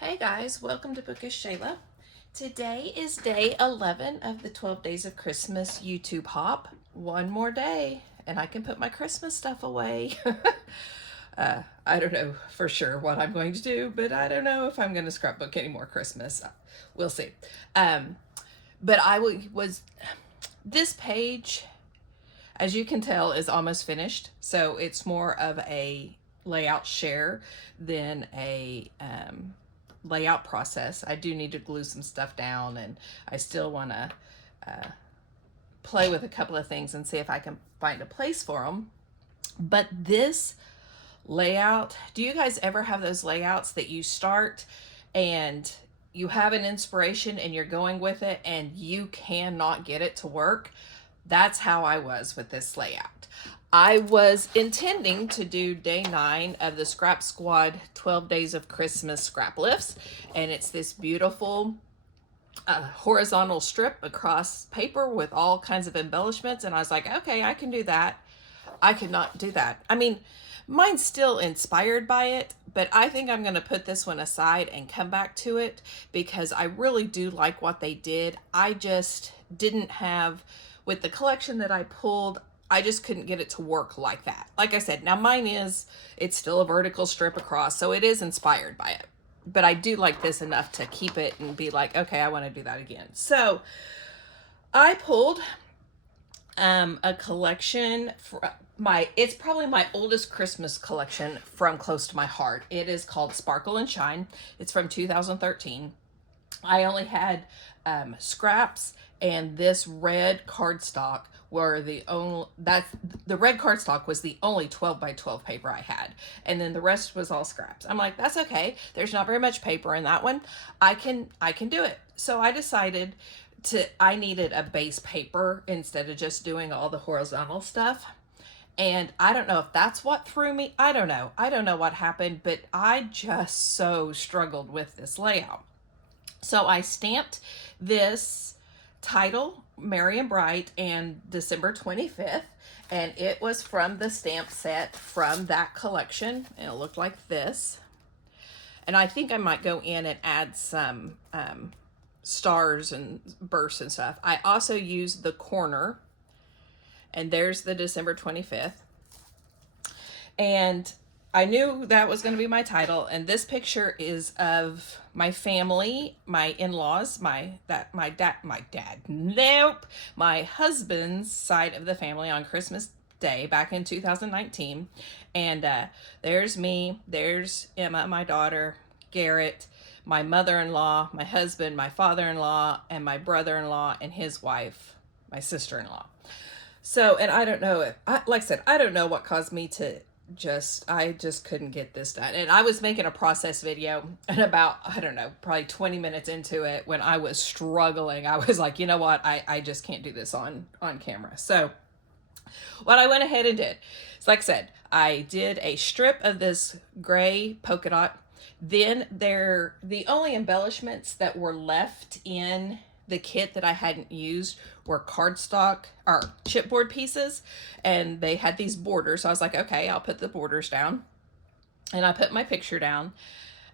Hey guys, welcome to Bookish Shayla. Today is day 11 of the 12 Days of Christmas YouTube hop. One more day and I can put my Christmas stuff away. I don't know for sure what I'm going to do, but I don't know if I'm going to scrapbook any more Christmas. We'll see. But this page, as you can tell, is almost finished. So it's more of a layout share than a layout process. I do need to glue some stuff down, and I still want to play with a couple of things and see if I can find a place for them. But this layout, do you guys ever have those layouts that you start and you have an inspiration and you're going with it and you cannot get it to work? That's how I was with this layout. I was intending to do day 9 of the Scrap Squad 12 Days of Christmas scrap lifts, and it's this beautiful horizontal strip across paper with all kinds of embellishments, and I was like, okay, I can do that. I could not do that. I mean, mine's still inspired by it, but I think I'm going to put this one aside and come back to it because I really do like what they did. I just didn't have, with the collection that I pulled, I just couldn't get it to work like that. Like I said, now mine it's still a vertical strip across, so it is inspired by it. But I do like this enough to keep it and be like, okay, I want to do that again. So I pulled a collection for it's probably my oldest Christmas collection from close to my heart. It is called Sparkle and Shine. It's from 2013. I only had scraps and this red cardstock were the red cardstock was the only 12 by 12 paper I had, and then the rest was all scraps. I'm like, that's okay, there's not very much paper in that one. I can do it. So I decided I needed a base paper instead of just doing all the horizontal stuff. And I don't know if that's what threw me. I don't know what happened, but I just so struggled with this layout. So I stamped this title, Merry and Bright, and December 25th, and it was from the stamp set from that collection, and it looked like this. And I think I might go in and add some stars and bursts and stuff. I also used the corner, and there's the December 25th. And I knew that was going to be my title, and this picture is of my family, my in-laws, my husband's side of the family on Christmas Day back in 2019. And there's me, there's Emma, my daughter, Garrett, my mother-in-law, my husband, my father-in-law, and my brother-in-law and his wife, my sister-in-law. So, and I don't know like I said, I don't know what caused me to I just couldn't get this done. And I was making a process video, and about, I don't know, probably 20 minutes into it, when I was struggling, I was like, you know what, I just can't do this on camera. So what I went ahead and did is, like I said, I did a strip of this gray polka dot. Then the only embellishments that were left in the kit that I hadn't used were cardstock or chipboard pieces, and they had these borders. So I was like, okay, I'll put the borders down. And I put my picture down,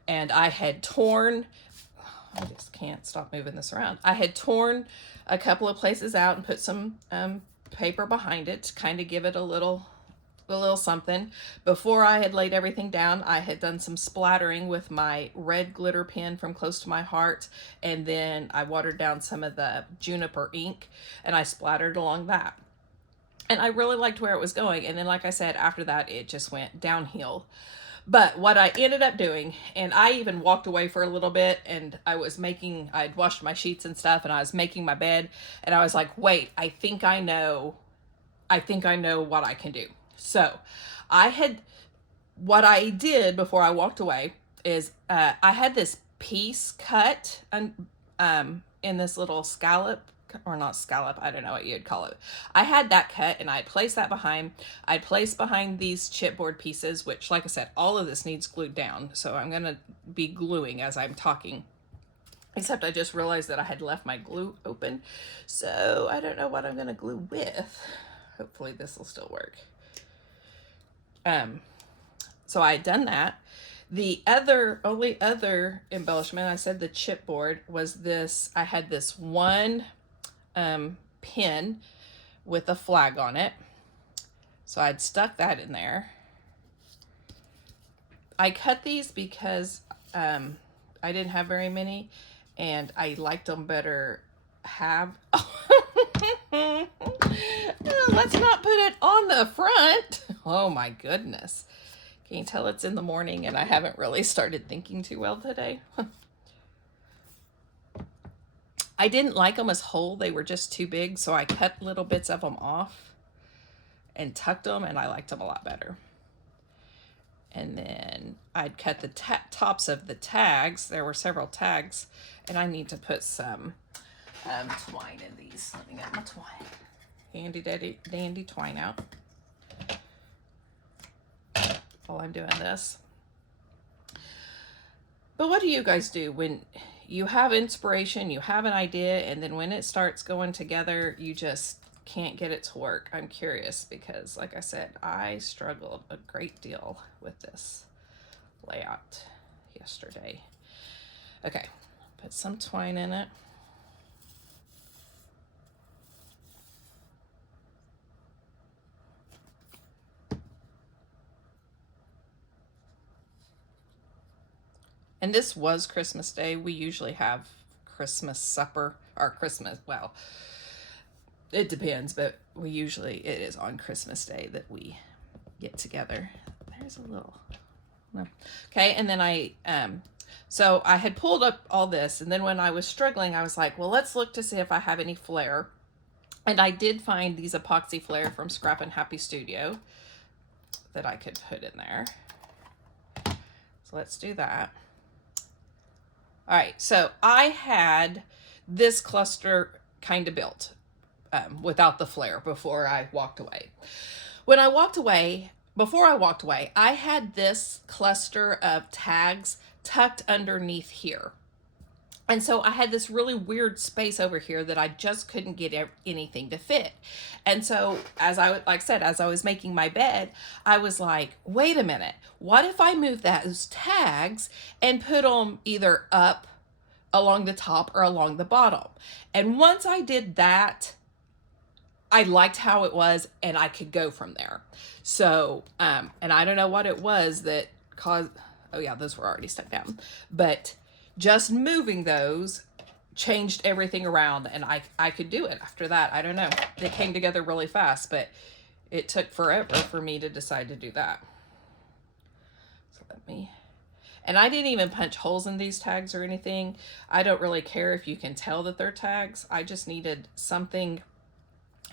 and I had torn, I just can't stop moving this around. I had torn a couple of places out and put some paper behind it to kind of give it a little something. Before I had laid everything down, I had done some splattering with my red glitter pen from Close to My Heart, and then I watered down some of the juniper ink and I splattered along that. And I really liked where it was going. And then, like I said, after that, it just went downhill. But what I ended up doing, and I even walked away for a little bit, and I'd washed my sheets and stuff, and I was making my bed, and I was like, wait, I think I know what I can do. So what I did before I walked away is I had this piece cut in this little scallop, or not scallop, I don't know what you'd call it. I had that cut, and I'd placed behind these chipboard pieces, which, like I said, all of this needs glued down. So I'm going to be gluing as I'm talking. Except I just realized that I had left my glue open. So I don't know what I'm going to glue with. Hopefully this will still work. So I had done that. The only other embellishment, I said the chipboard, was this. I had this one pin with a flag on it. So I'd stuck that in there. I cut these because I didn't have very many and I liked them better have. Let's not put it on the front. Oh my goodness. Can you tell it's in the morning and I haven't really started thinking too well today? I didn't like them as whole. They were just too big, so I cut little bits of them off and tucked them, and I liked them a lot better. And then I'd cut the tops of the tags. There were several tags, and I need to put some twine in these. Let me get my twine. Handy dandy twine out while I'm doing this. But what do you guys do when you have inspiration, you have an idea, and then when it starts going together, you just can't get it to work? I'm curious because, like I said, I struggled a great deal with this layout yesterday. Okay, put some twine in it. And this was Christmas Day. We usually have Christmas supper, or Christmas, well, it depends, but it is on Christmas Day that we get together. There's a little, no. Okay, and then so I had pulled up all this, and then when I was struggling, I was like, well, let's look to see if I have any flare. And I did find these epoxy flare from Scrap and Happy Studio that I could put in there. So let's do that. All right, so I had this cluster kind of built without the flare before I walked away. When I walked away, before I walked away, I had this cluster of tags tucked underneath here. And so I had this really weird space over here that I just couldn't get anything to fit. And so as I was making my bed, I was like, wait a minute, what if I move those tags and put them either up along the top or along the bottom? And once I did that, I liked how it was and I could go from there. So, and I don't know what it was that caused, oh yeah, those were already stuck down, but just moving those changed everything around, and I could do it after that. I don't know. They came together really fast, but it took forever for me to decide to do that. So and I didn't even punch holes in these tags or anything. I don't really care if you can tell that they're tags. I just needed something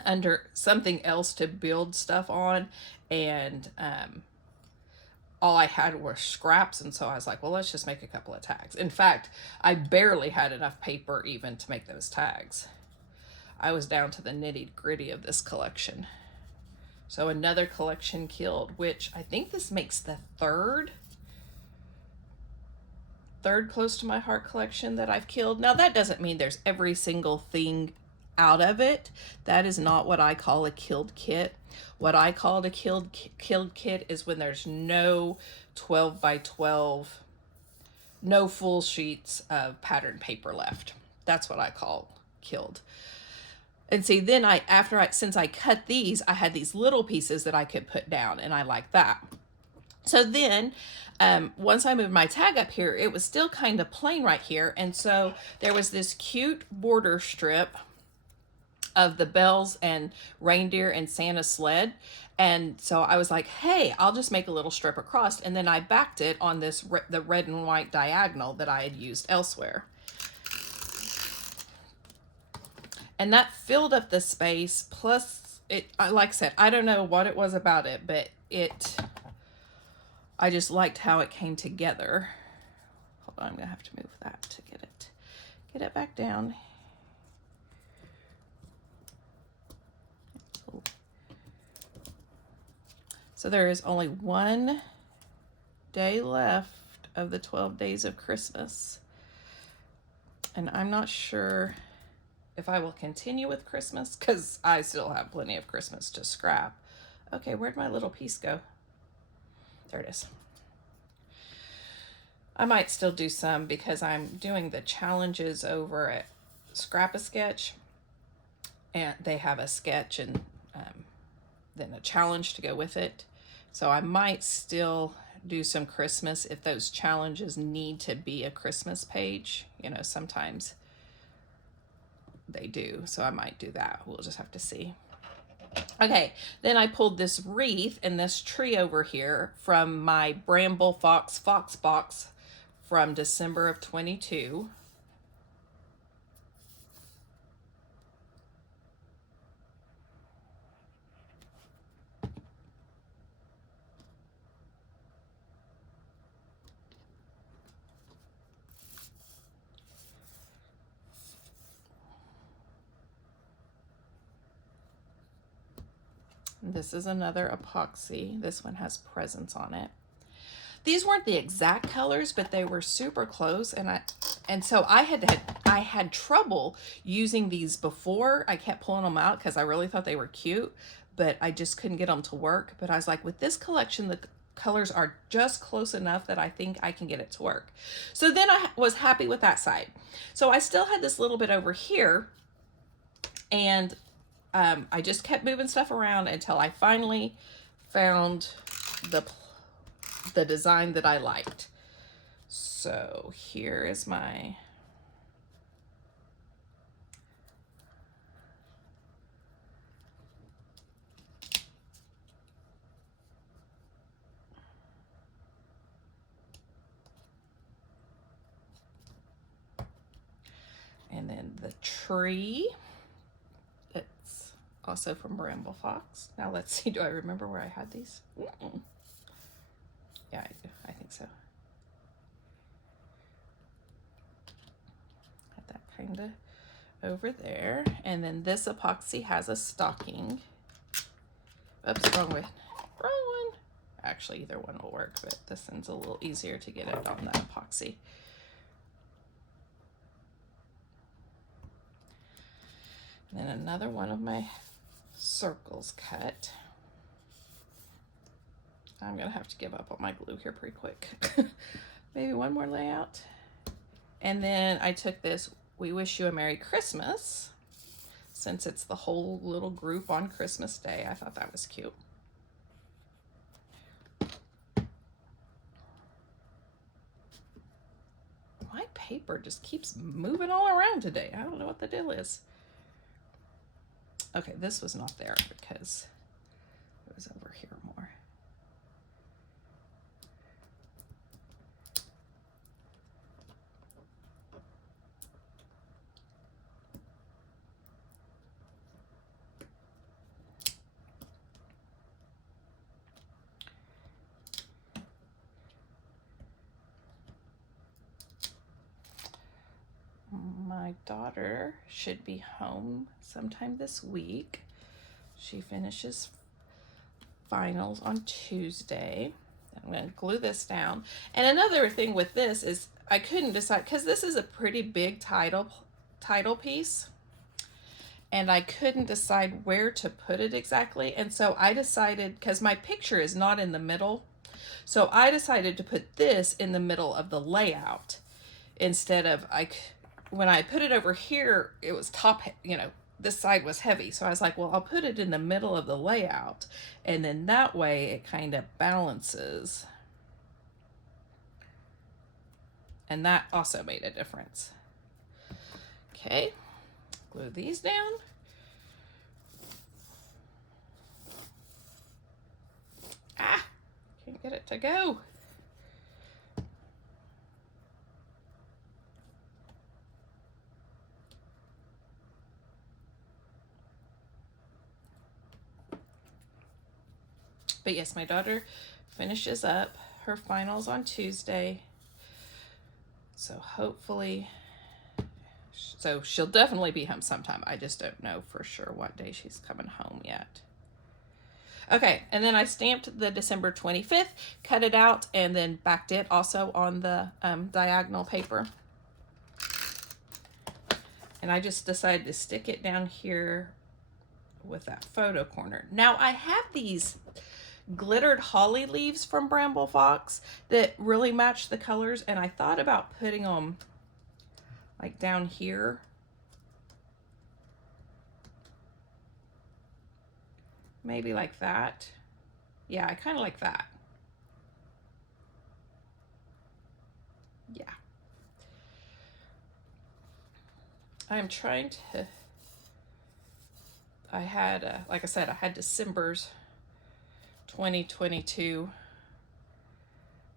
else to build stuff on, and all I had were scraps, and so I was like, well, let's just make a couple of tags. In fact, I barely had enough paper even to make those tags. I was down to the nitty-gritty of this collection. So another collection killed, which I think this makes the third close to my heart collection that I've killed. Now that doesn't mean there's every single thing out of it. That is not what I call a killed kit. What I call a killed kit is when there's no 12 by 12, no full sheets of pattern paper left. That's what I call killed. And see, then since I cut these, I had these little pieces that I could put down, and I like that. So then, once I moved my tag up here, it was still kind of plain right here. And so there was this cute border strip of the bells and reindeer and Santa's sled. And so I was like, hey, I'll just make a little strip across. And then I backed it on this, the red and white diagonal that I had used elsewhere. And that filled up the space. Plus, like I said, I don't know what it was about it, but I just liked how it came together. Hold on, I'm gonna have to move that to get it back down. So there is only one day left of the 12 days of Christmas. And I'm not sure if I will continue with Christmas because I still have plenty of Christmas to scrap. Okay, where'd my little piece go? There it is. I might still do some because I'm doing the challenges over at Scrap-A-Sketch, and they have a sketch and then a challenge to go with it. So I might still do some Christmas if those challenges need to be a Christmas page. You know, sometimes they do. So I might do that. We'll just have to see. Okay, then I pulled this wreath and this tree over here from my Bramble Fox box from December of 22. This is another epoxy. This one has presents on it. These weren't the exact colors, but they were super close, and so I had trouble using these before. I kept pulling them out because I really thought they were cute, but I just couldn't get them to work. But I was like, with this collection, the colors are just close enough that I think I can get it to work. So then I was happy with that side. So I still had this little bit over here, and I just kept moving stuff around until I finally found the design that I liked. So here is my and then the tree. It's also from Bramble Fox. Now let's see, do I remember where I had these? Yeah, I do. I think so. Had that kind of over there. And then this epoxy has a stocking. Oops, wrong one. Wrong one. Actually, either one will work, but this one's a little easier to get it on the epoxy. And then another one of my circles cut. I'm gonna have to give up on my glue here pretty quick. Maybe one more layout. And then I took this We Wish You a Merry Christmas, since it's the whole little group on Christmas Day. I thought that was cute. My paper just keeps moving all around today. I don't know what the deal is. Okay, this was not there because it was over here more. My daughter should be home sometime this week. She finishes finals on Tuesday. I'm going to glue this down. And another thing with this is I couldn't decide, because this is a pretty big title piece, and I couldn't decide where to put it exactly. And so I decided, because my picture is not in the middle, so I decided to put this in the middle of the layout instead of, when I put it over here, it was this side was heavy. So I was like, well, I'll put it in the middle of the layout, and then that way it kind of balances. And that also made a difference. Okay, glue these down. Ah, can't get it to go. But yes, my daughter finishes up her finals on Tuesday. So hopefully, so she'll definitely be home sometime. I just don't know for sure what day she's coming home yet. Okay, and then I stamped the December 25th, cut it out, and then backed it also on the diagonal paper. And I just decided to stick it down here with that photo corner. Now I have these glittered holly leaves from Bramble Fox that really match the colors, and I thought about putting them like down here. Maybe like that. Yeah, I kind of like that. Yeah. I'm trying to, I had, like I said, I had December's 2022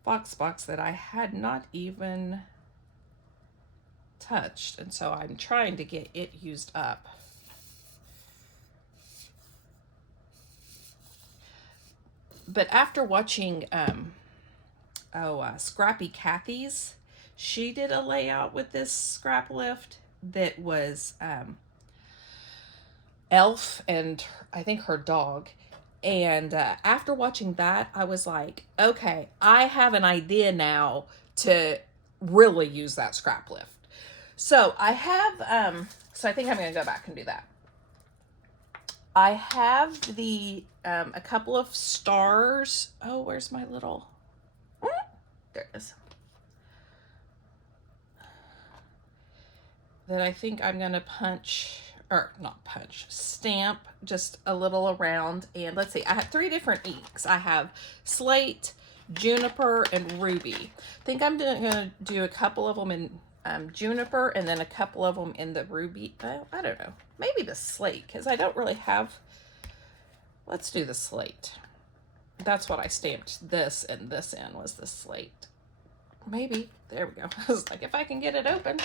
Fox box that I had not even touched, and so I'm trying to get it used up. But after watching Scrappy Kathy's, she did a layout with this scrap lift that was Elf and I think her dog. And after watching that, I was like, okay, I have an idea now to really use that scrap lift. So I have, so I think I'm going to go back and do that. I have the, a couple of stars. Oh, where's my little, there it is. That I think I'm going to punch, or not punch, stamp just a little around. And let's see, I have 3 different inks. I have slate, juniper, and ruby. I think I'm going to do a couple of them in juniper and then a couple of them in the ruby. I don't know, maybe the slate, because I don't really have, let's do the slate. That's what I stamped this and this in, was the slate. Maybe, there we go. I was like, if I can get it open.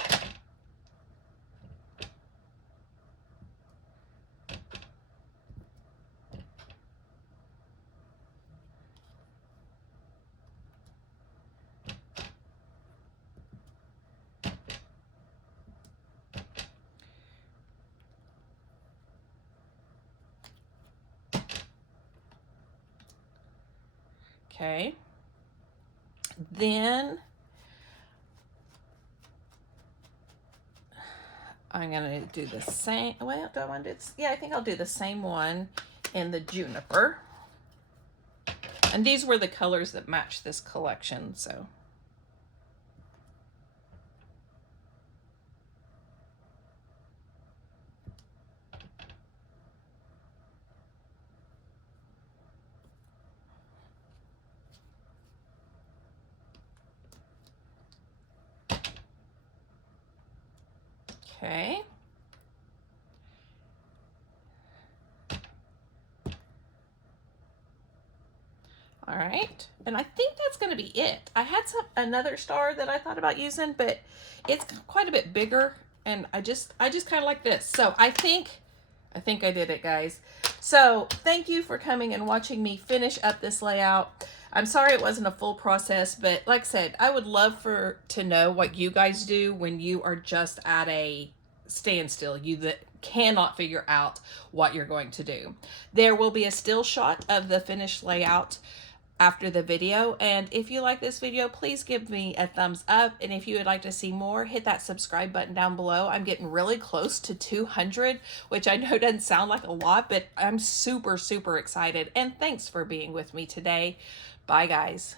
Okay, then I'm going to do the same, well, do I want to do this? Yeah, I think I'll do the same one in the juniper. And these were the colors that match this collection, so. Okay. All right, and I think that's going to be it. I had another star that I thought about using, but it's quite a bit bigger, and I just kind of like this. So I think I did it, guys. So thank you for coming and watching me finish up this layout. I'm sorry it wasn't a full process, but like I said, I would love to know what you guys do when you are just at a standstill, you that cannot figure out what you're going to do. There will be a still shot of the finished layout after the video, and if you like this video, please give me a thumbs up, and if you would like to see more, hit that subscribe button down below. I'm getting really close to 200, which I know doesn't sound like a lot, but I'm super excited, and thanks for being with me today. Bye, guys.